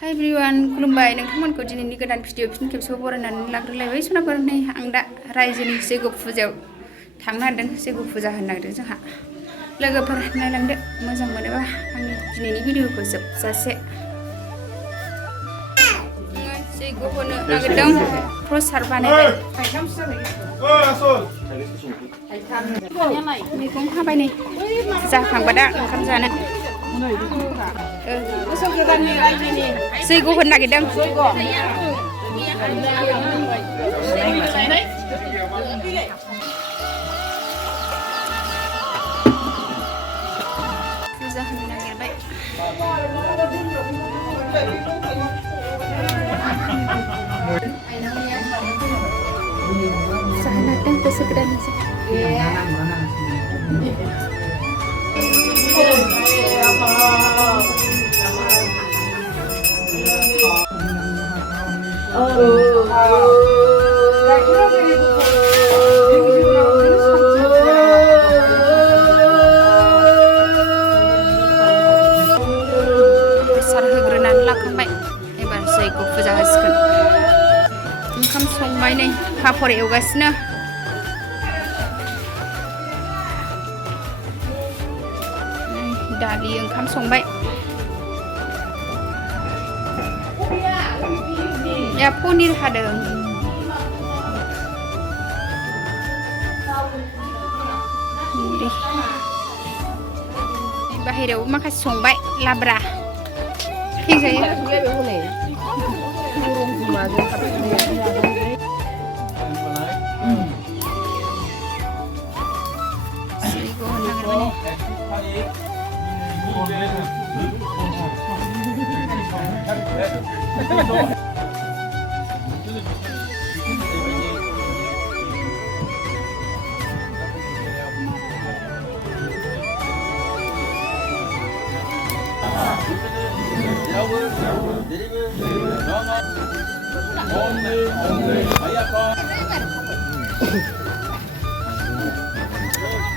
Hai everyone, खुलुमबाय नोंथांमोनखौ दिनैनि गोदान भिडिअ फिन खेबसेयाव बरायनानै लाग्रोलायबाय सनाफोर नै आं दा रायजोनि जैग' फुजायाव थांनो नागिरदों जैग' फुजा होनो नागिरदों जोंहा लोगोफोर नायलांदो मोजां मोनोबा आंनि दिनैनि भिडिअखौ जोबजासे जैग' होनो नागिरदों प्रसाद बानायबाय मैगं हाबाय नै जाखांबा दा ओंखाम जानो जैग' होनो नागिरदों फुजा होनो नागिरबाय जाहोनादों बोसोर गोदाननि प्रसाद होग्रोनानै लाखांबाय एबार जैग' फुजा होसिगोन ओंखाम संबाय नै पापर एवगासिनो दालि ओंखाम संबाय या पनिर हादों बाहेरायाव माखासे संबाय लाब्रा फैजायो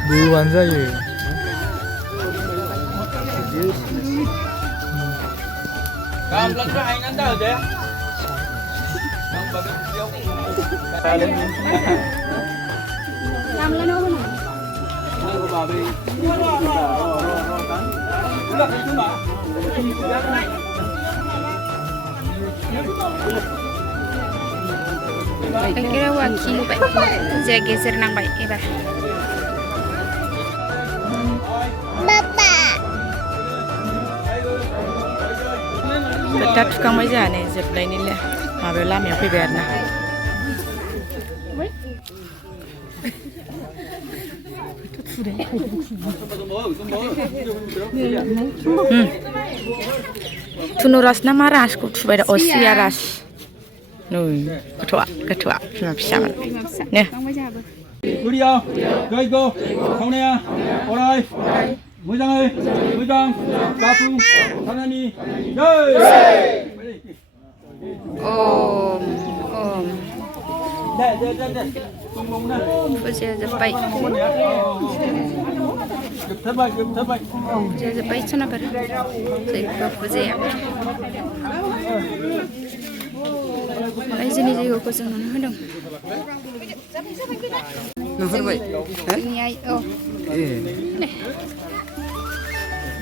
Buruan saya. Làm lần với anh ăn đâu vậy? làm lên đâu kira wakil baik jaga sernang baik iba Betat tukang aja nih zipline ini lah, mabel lam yang piber na. Tunuras nama ras kut supaya osia ras. Nuh, ketua, cuma bisa mana? Nih. Đi không? Gây cô, không nè, ở đây. Mũi răng ơi, mũi răng, ca phu, thân anh đi, chơi. Đây, tung bông nè. Fuzia zapai, Thấp vậy. Fuzia zapai sana ber, jaigo fuzia. Ai sini jaigo ko jangan hadang. Nomor baik. Ini ai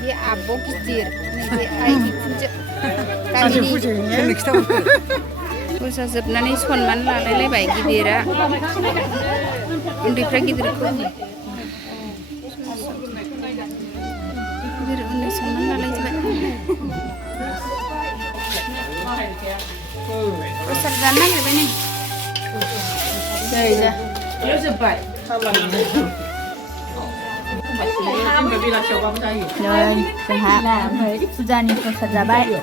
dia abok gidir, ini ai puja. Kali ini puja sebenarnya sonman lalai baik gidira. Undi pergi gidirku. Gidir undi sonman lalai baik. Pusat dana gitu nih. Jadi dah. Lu sebat. Rồi, sehat. Sudah nih sudah baik.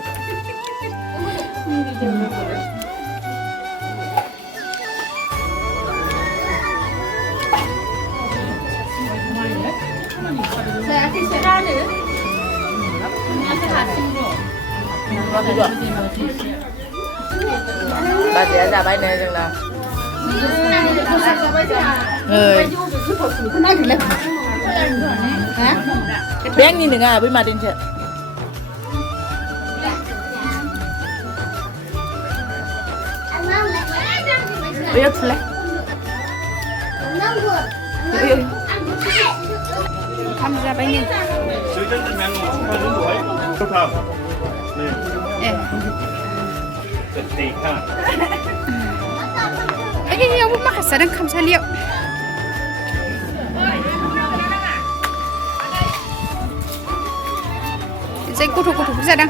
Bà sẽ ra bay này chừng nào? Beng ni dengar, beri maden cek. Ayo tulai. Ayo. Tham gia bay nghe. Ấy ông mắc sẽ đang không sao liệu. Dây cô thủ ra đang.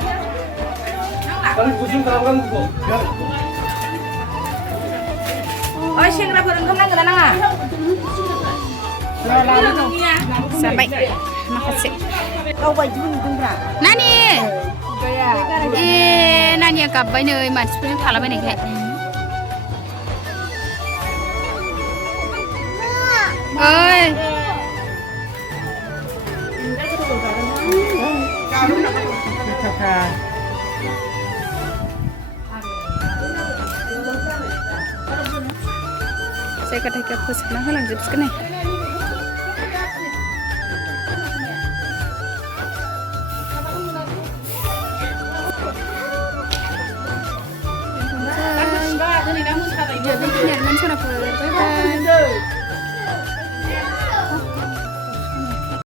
Ôi, xem ra phần không đang à? Sampai makasih. Kau baju pun ra. Nani? Nani yang kabar ni manusia thalah mana ni? Oi. Saya kata ke apa sekarang lang jebs kene. Jadi